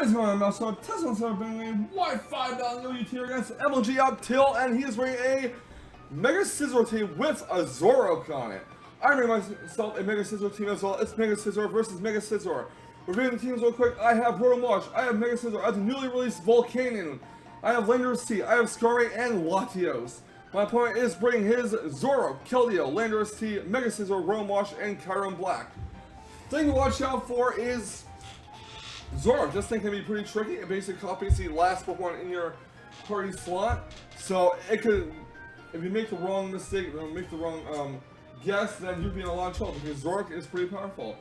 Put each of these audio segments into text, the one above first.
What is going on, Mousetrap? Teslamouse are bringing a Wi-Fi Battle tier against MLG up Till, and he is bringing a Mega Scissor team with a Zorok on it. I'm bringing myself a Mega Scissor team as well. It's Mega Scissor versus Mega Scissor. Reviewing the teams real quick, I have Watch, I have Mega Scissor, I have the newly released Volcanion, I have Landorus T, I have Skarmy, and Latios. My opponent is bringing his Zorok, Keldeo, Landorus T, Mega Scissor, Watch, and Chiron Black. Thing to watch out for is Zorok. This thing can be pretty tricky. It basically copies the last Pokemon in your party slot. So it could, if you make the wrong mistake, or make the wrong guess, then you'd be in a lot of trouble because Zorok is pretty powerful.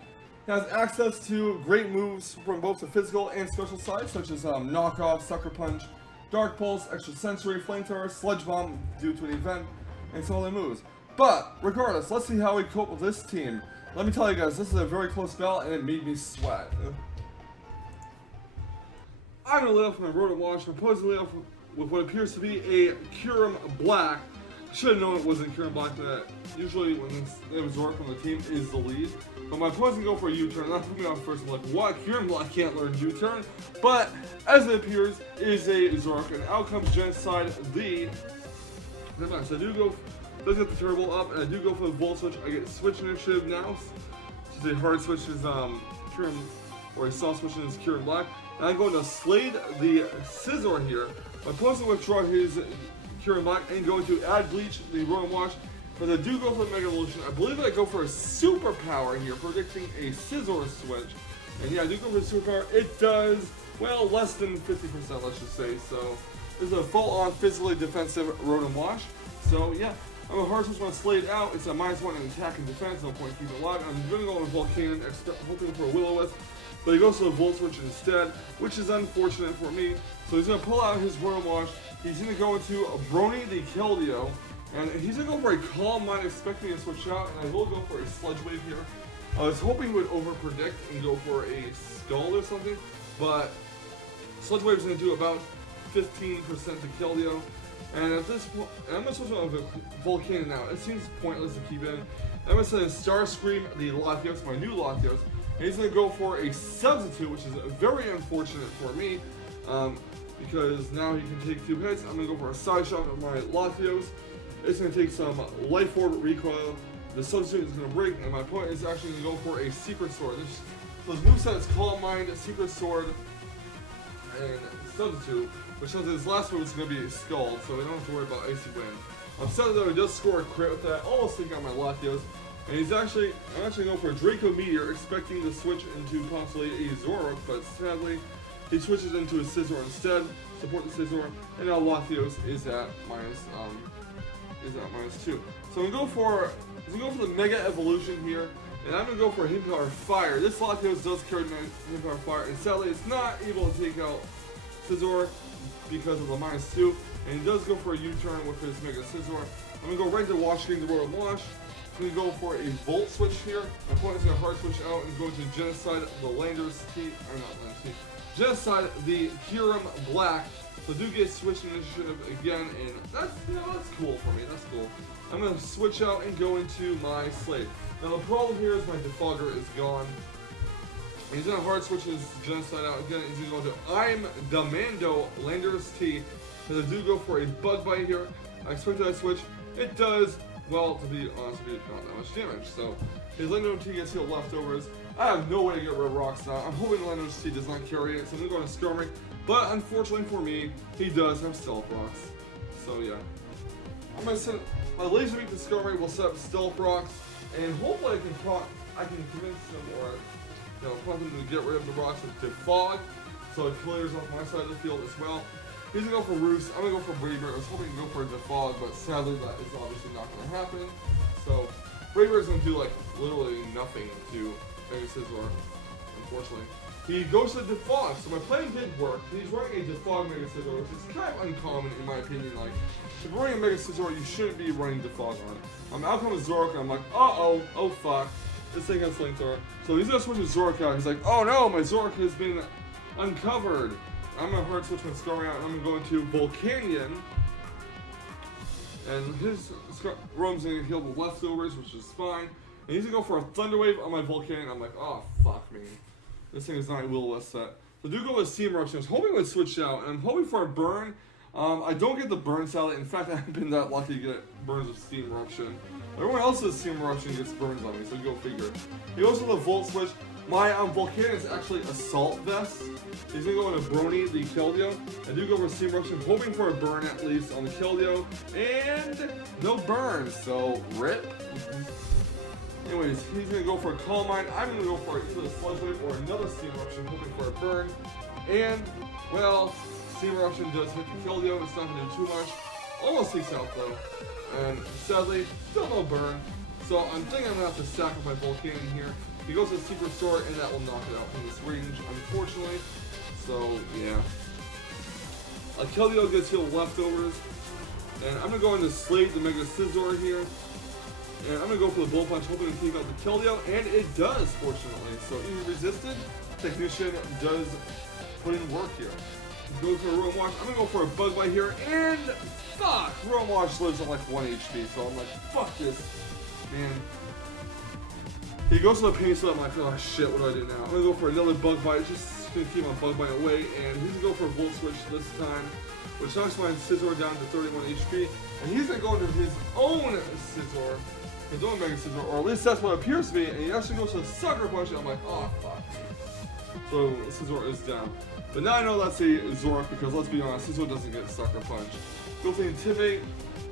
It has access to great moves from both the physical and special sides, such as Knock Off, Sucker Punch, Dark Pulse, Extra Sensory, Flamethrower, Sludge Bomb due to an event, and some other moves. But regardless, let's see how we cope with this team. Let me tell you guys, this is a very close battle and it made me sweat. I'm going to lay off my Watch, I'm supposed to lay off with what appears to be a Kyurem Black. I should have known it wasn't Kyurem Black, that usually when the name of Zorok on the team is the lead. But my opponent's going to go for a U-turn. That put me off first. I'm like, what? Kyurem Black can't learn U-turn. But as it appears, it is a Zorok. And out comes Genocide the... So I do go... Does get the turbo up, and I do go for the Volt Switch. I get Switch Initiative now. So the hard switch is Kyurem, or a soft switch is Kyurem Black. And I'm going to Slade the Scizor here. My opponent will withdraw his Kyurem Black and going to add Bleach the Watch. But I do go for the Mega Evolution. I believe I go for a Superpower here, predicting a Scizor switch. And yeah, I do go for a Superpower. It does, well, less than 50%, let's just say. So this is a full-on physically defensive Watch. So yeah. I'm a hard switch when Slade out. It's a -1 in attack and defense. No point keeping it alive. I'm going to go with Volcanion, hoping for a Will-O-Wisp. But he goes to the Volt Switch instead, which is unfortunate for me. So he's going to pull out his Watch. He's going to go into a Brony the Keldeo. And he's going to go for a Calm Mind, expecting to switch out. And I will go for a Sludge Wave here. I was hoping he would over-predict and go for a Scald or something. But Sludge Wave is going to do about 15% to Keldeo. And at this point, I'm going to switch on with Volcanion now. It seems pointless to keep in. I'm going to send Starscream the Latios, my new Latios. And he's going to go for a Substitute, which is very unfortunate for me. Because now he can take 2 hits. I'm going to go for a Side Shot with my Latios. It's going to take some Life Orb recoil. The Substitute is going to break, and my opponent is actually going to go for a Secret Sword. So his moveset is Calm Mind, Secret Sword, and Substitute. Which says his last move is going to be a Scald, so we don't have to worry about Icy Wind. I'm sad though he does score a crit with that, almost taking out my Latios. And I'm actually going for a Draco Meteor, expecting to switch into possibly a Zorok, but sadly, he switches into a Scizor instead, support the Scizor, and now Latios is at -2. So I'm going to go for the Mega Evolution here, and I'm going to go for Hidden Power Fire. This Latios does carry Hidden Power Fire, and sadly it's not able to take out Scizor because of the -2, and he does go for a U-turn with his Mega Scizor. I'm going to go right to Watch King, the Watch. I'm going to go for a Volt Switch here. My opponent's going to hard switch out and go to Genocide the Landorus T, or not Landorus T, Genocide the Kyurem Black. So do get Switch Initiative again, and that's cool for me, that's cool. I'm going to switch out and go into my Slade. Now the problem here is my Defogger is gone. He's going to hard switch his Genocide out again. He's going to go to I'm Demando Landorus T. Because I do go for a Bug Bite here. I expect that switch. It does, well, to be honest with you, not that much damage. So his Landorus T gets healed leftovers. I have no way to get rid of Rocks now. I'm hoping Landorus T does not carry it. So I'm going to go to Skarmy. But unfortunately for me, he does have Stealth Rocks. So yeah. I'm going to send my Laser Beam to Skarmy. Will set up Stealth Rocks. And hopefully I can convince him or prompt him to get rid of the rocks with Defog, so it clears off my side of the field as well. He's going to go for Roost. I'm going to go for Braver. I was hoping to go for a Defog, but sadly that is obviously not going to happen. So Braver is going to do like literally nothing to Mega Scizor, unfortunately. He goes to Defog, so my plan did work. He's running a Defog Mega Scizor, which is kind of uncommon in my opinion. Like, if you're running a Mega Scizor, you shouldn't be running Defog on. Out comes Zorok, and I'm like, uh-oh, oh fuck. This thing has Flamethrower. So he's going to switch his Zorok out. He's like, oh no, my Zorok has been uncovered. I'm going to hard switch my Skarmy out, and I'm going to go into Volcanion. And his Roam's going to heal the leftovers, which is fine. And he's going to go for a Thunder Wave on my Volcanion. I'm like, oh fuck me. This thing is not Will-O-Wisp set. So do go with Steam Eruption. I was hoping it would switch out, and I'm hoping for a burn. I don't get the burn salad. In fact, I haven't been that lucky to get burns with Steam Eruption. Everyone else's Steam Eruption gets burns on me, so go figure. He goes with the Volt Switch. My Volcanic is actually Assault Vest. He's going to go with a Brony, the Keldeo. I do go for Steam Eruption, hoping for a burn at least on the Keldeo. And no burn, so rip. Anyways, he's going to go for a Calm Mind. I'm going to go for either a Sludge Wave or another Steam Eruption, hoping for a burn. And, well, Steam Eruption does hit the Keldeo. It's not going to do too much. Almost takes out though. And sadly, still no burn. So I'm thinking I'm going to have to sacrifice Volcanic here. He goes to the Secret Store, and that will knock it out from this range, unfortunately. So, yeah. Keldeo gets healed Leftovers. And I'm going to go into Slate the Mega Scizor here. And I'm going to go for the Bull Punch, hoping to take out the Keldeo. And it does, fortunately. So, even resisted, Technician does put in work here. He goes for a Room Wash. I'm going to go for a Bug Bite here. And, fuck! Room Wash lives on like 1 HP. So, I'm like, fuck this, man. He goes to the pain, so I'm like, oh shit, what do I do now? I'm gonna go for another Bug Bite, just gonna keep my Bug Bite away, and he's gonna go for a Volt Switch this time, which knocks my Scizor down to 31 HP, and he's gonna go into his own Scizor, his own Mega Scizor, or at least that's what it appears to be, and he actually goes to a Sucker Punch, and I'm like, oh fuck. So Scizor is down. But now I know that's a Zoroark, because let's be honest, Scizor doesn't get Sucker Punch. Go for the Intimidate.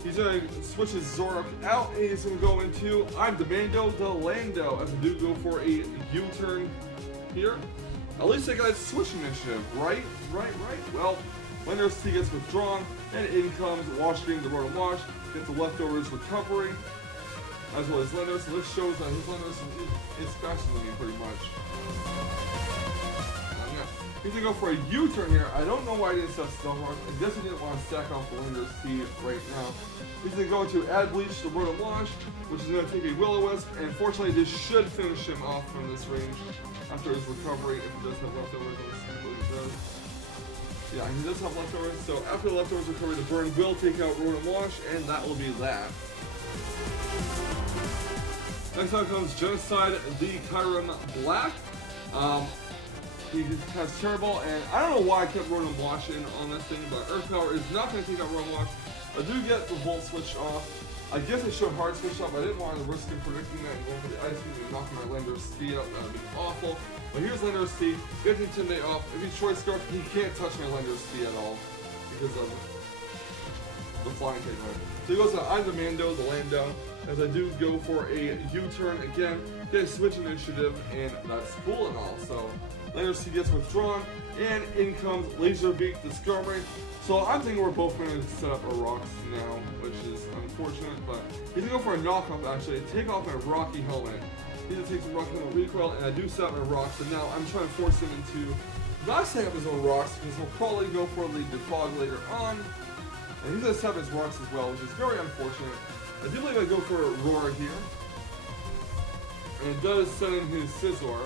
He's going to switch his Zoroark out, and he's going to go into I'm Demando the Lando, as I do go for a U-turn here. At least I got switch initiative, right? Well, Lander's T gets withdrawn, and in comes Wash Game, the Rotom Wash, gets the Leftovers Recovery, as well as Lander, so this shows that his Lander is faster than me, pretty much. He's going to go for a U-turn here. I don't know why he didn't set Stealthrock. I guess he didn't want to stack off the Lander's T right now. He's going to go into Add Bleach, the Rotom Wash, which is going to take a Will-O-Wisp, and fortunately this should finish him off from this range after his recovery, if he does have leftovers. Let's see what he does. Yeah, he does have leftovers, so after the leftovers recovery, the burn will take out Rotom Wash, and that will be that. Next up comes Genocide, the Kyurem Black. He has Terrible, and I don't know why I kept Rotom Wash in on this thing, but Earth Power is not going to take out Rotom Wash. I do get the Volt Switch off. I guess I should Hard Switch off, but I didn't want to risk him predicting that and going for the Ice Beam and knocking my Lander's T out. That would be awful. But here's Lander's T. Get the Intimidate off. If he Choice Scarf, he can't touch my Lander's T at all because of the flying technique. So he goes to I'm Demando the Lando, as I do go for a U-turn again, get a switch initiative, and that's cool and all. So Lander's T gets withdrawn, and in comes Laser Beak, the Discovery. So I'm thinking we're both going to set up a Rocks now, which is unfortunate, but he's going to go for a knockoff actually, take off my Rocky Helmet. He's going to take some Rocky Helmet recoil, and I do set up my Rocks, and now I'm trying to force him into not setting up his own Rocks, because he'll probably go for the Defog later on. And he's going to set up his Rocks as well, which is very unfortunate. I do believe I go for Aurora here. And it does send in his Scizor.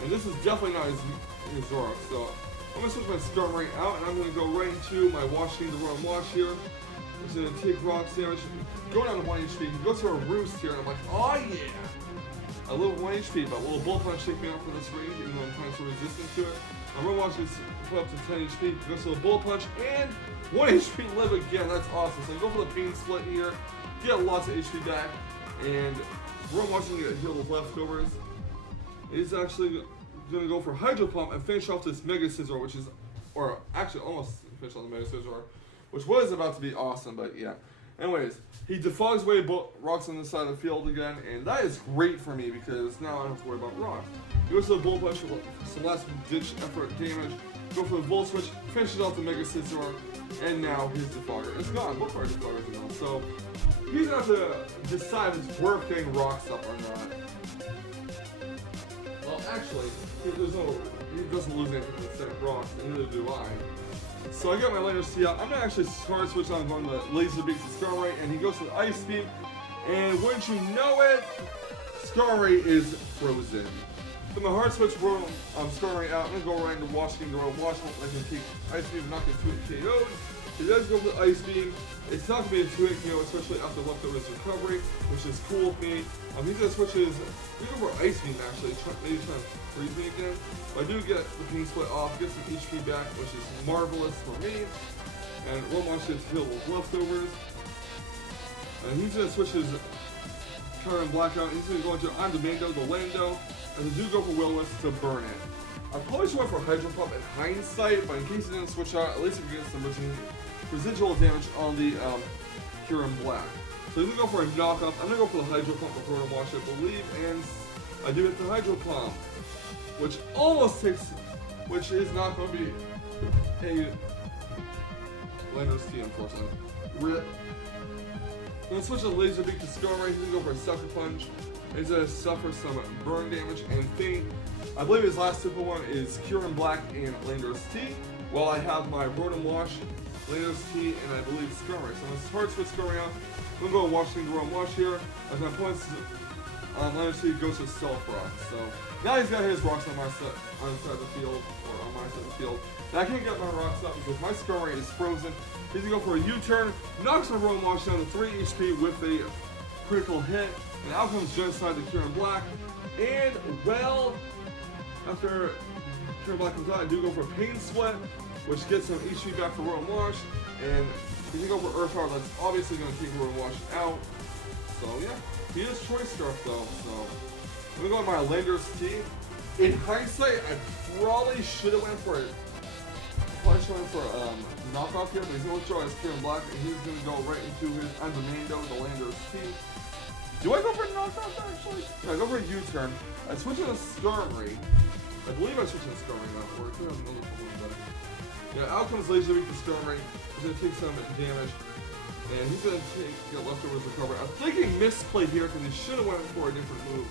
And this is definitely not his Zoroark, so I'm going to switch my Skarmory out, and I'm going to go right into my Washing the Rotom Wash here. He's going to take Rocks damage, go down to 1 HP. He goes to a Roost here, and I'm like, oh yeah! A little 1 HP, but a little Bull Punch take me out for this range, even though I'm kind of resistant to it. My Rotom Wash is put up to 10 HP, he goes to the Bull Punch, and 1 HP live again, that's awesome. So I go for the Pain Split here, get lots of HP back, and Rotom Wash is going to get healed with Leftovers. He's actually going to go for Hydro Pump and finish off this Mega Scizor, which is, or actually almost finish on the Mega Scizor, which was about to be awesome, but yeah. Anyways, he defogs away Rocks on the side of the field again, and that is great for me because now I don't have to worry about Rocks. He goes to the Bull Punch for some last ditch effort damage, go for the Volt Switch, finishes off the Mega Scizor, and now his Defogger is gone. Both our Defoggers are gone, so he's going to have to decide if it's worth getting Rocks up or not. Well, actually, he doesn't lose anything instead of Rocks, and neither do I. So I got my Lander's T out. I'm going to actually Hard Switch on going to Laser Beak to Skarmory, and he goes to the Ice Beam, and wouldn't you know it, Skarmory is frozen. So my Hard Switch Skarmory out. I'm going to go right into Washing the Rotom Wash. I can take Ice Beam and knock it to KO'd. He does go for the Ice Beam. It's not going to be a 2-hit KO, especially after leftovers recovery, which is cool with me. He's going to switch his, he's going for Ice Beam actually, maybe trying to freeze me again. But I do get the pain split off, get some HP back, which is marvelous for me. And Rotom Wash gets healed with leftovers. And he's going to switch his counter and blackout. He's going to go into On-Demand the Lando, and I do go for Will-O-Wisp to burn it. I probably should went for Hydro Pump in hindsight, but in case it didn't switch out, at least it gets some residual damage on the Kyurem Black. So I'm going to go for a knockoff. I'm going to go for the Hydro Pump with Rotom Wash, I believe, and I do get the Hydro Pump, which almost takes, which is not going to be a Lander's T, unfortunately. RIP. I'm going to switch the Laser Beak to Skarmory. He's going to go for a Sucker Punch. He's going to suffer some burn damage and faint. I believe his last super one is Kyurem Black and Lander's T, while I have my Rotom Wash, Lander's T, and I believe Skarmory. So it's hard to switch Skarmory out. I'm going to go Washington Rotom Wash here. As my opponent's Lander's T goes to Stealth Rock. So now he's got his rocks on my side of the field, or on my side of the field. And I can't get my rocks up because my Skarmory is frozen. He's going to go for a U-turn, knocks my Rotom Wash down to 3 HP with a critical hit. And out comes Genocide the Kyurem Black. And, well, after Kyurem Black comes out, I do go for Pain Sweat, which gets some HP back for Rotom Wash. And he's going to go for Earth Power, that's obviously going to take Rotom Wash out. So, yeah, he is Choice Scarf, though. So, I'm going to go with my Lander's T. In hindsight, I probably should have went for it. Probably should have went for knockoff here, but he's going to withdraw his Kyurem Black, and he's going to go right into his On-Demand the Lander's T. Do I go for a knockoff, actually? Yeah, I go for a U-turn. I switch to a Skarmory. I believe I switched to a Skarmory now, or I could have another one better. Yeah, out comes Laser Beak to Skarmory. He's going to take some damage. And he's going to get leftovers recover. I'm thinking misplay here, because he should have went for a different move.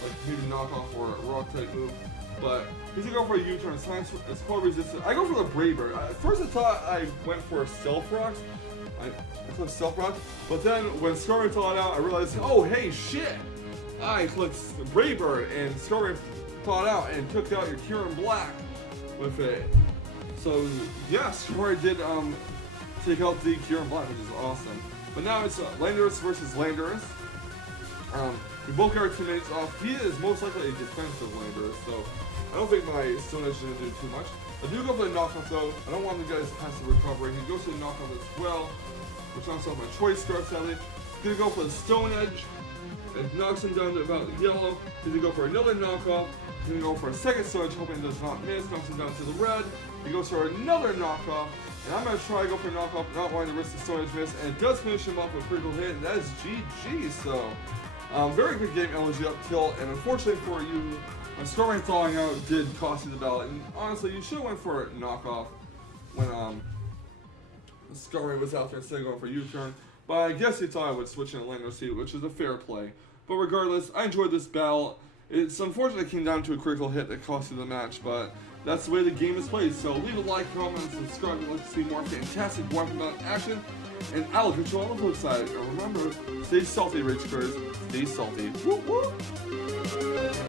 Like maybe knockoff or a rock-type move. But he's going to go for a U-turn. It's quite resistant. I go for the Brave Bird. At first I thought I went for a Stealth Rock. I clicked Stealth Rock, but then when Skarmory thawed out, I realized, oh hey, shit! I clicked Brave Bird, and Skarmory thawed out and took out your Kyurem Black with it. So yeah, Skarmory did take out the Kyurem Black, which is awesome. But now it's Landorus versus Landorus. We both got our teammates off. He is most likely a defensive Landorus, so I don't think my Stone Edge is going to do too much. I do go for the knockoff though. I don't want the guys passive recovery. He goes for the knockoff as well, which knocks off my Choice Scarf sadly. He's going to go for the Stone Edge. It knocks him down to about yellow. He's going to go for another knockoff. He's going to go for a second Stone Edge, hoping it does not miss. Knocks him down to the red. He goes for another knockoff. And I'm going to try to go for a knockoff, not wanting to risk the Stone Edge miss. And it does finish him off with a critical hit, and that is GG. So, very good game, LG up tilt. And unfortunately for you, my Skarmory thawing out did cost you the battle, and honestly, you should have went for a knockoff when Skarmory was out there instead of going for a U-turn. But I guess you thought I would switch in a Lander's T, which is a fair play. But regardless, I enjoyed this battle. It's unfortunate it came down to a critical hit that cost you the match, but that's the way the game is played. So leave a like, comment, and subscribe if you'd like to see more fantastic weapon action. And I'll catch you on the flip side. And remember, stay salty, Rage Critters. Stay salty. Woo woo!